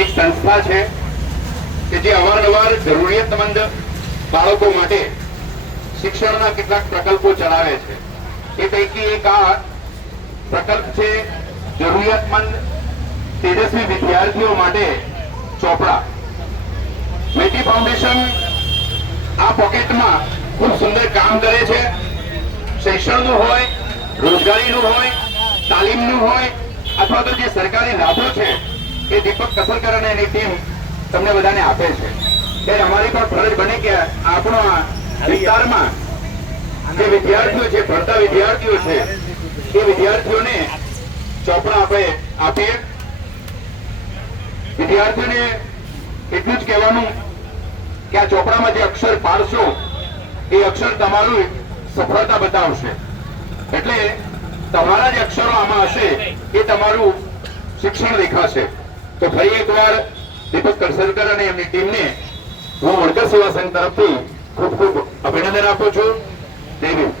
એક સંસ્થા છે કે જે અવારનવાર જરૂરિયાતમંદ બાળકો માટે શિક્ષણના કેટલાક પ્રકલ્પો ચલાવે છે. એ પૈકી એક આ પ્રકલ્પ છે જરૂરિયાતમંદ તેજસ્વી વિદ્યાર્થીઓ માટે ચોપડા. મૈત્રી ફાઉન્ડેશન આ પોકેટમાં ખૂબ સુંદર કામ કરે છે. શિક્ષણનું હોય, રોજગારીનું હોય, તાલીમનું હોય અથવા તો જે સરકારી લાભો છે એ દીપક કસરકર અને એની ટીમ તમને બધાને આપે છે. ત્યારે અમારી પણ ફરજ બને કે આપણા વિસ્તારમાં જે વિદ્યાર્થીઓ છે, ભણતા વિદ્યાર્થીઓ છે, એ વિદ્યાર્થીઓને ચોપડા આપણે આપીએ. વિદ્યાર્થીઓને એટલું જ કહેવાનું કે આ ચોપડામાં જે અક્ષર પાડશો એ અક્ષર તમારું સફળતા બતાવશે. એટલે તમારા જે અક્ષરો આમાં હશે એ તમારું શિક્ષણ દેખાશે. તો ફરી એકવાર દીપક કસરકર અને એમની ટીમને હું વણકર સેવા સંઘ તરફથી ખૂબ ખૂબ અભિનંદન આપું છું. જય ભીમ.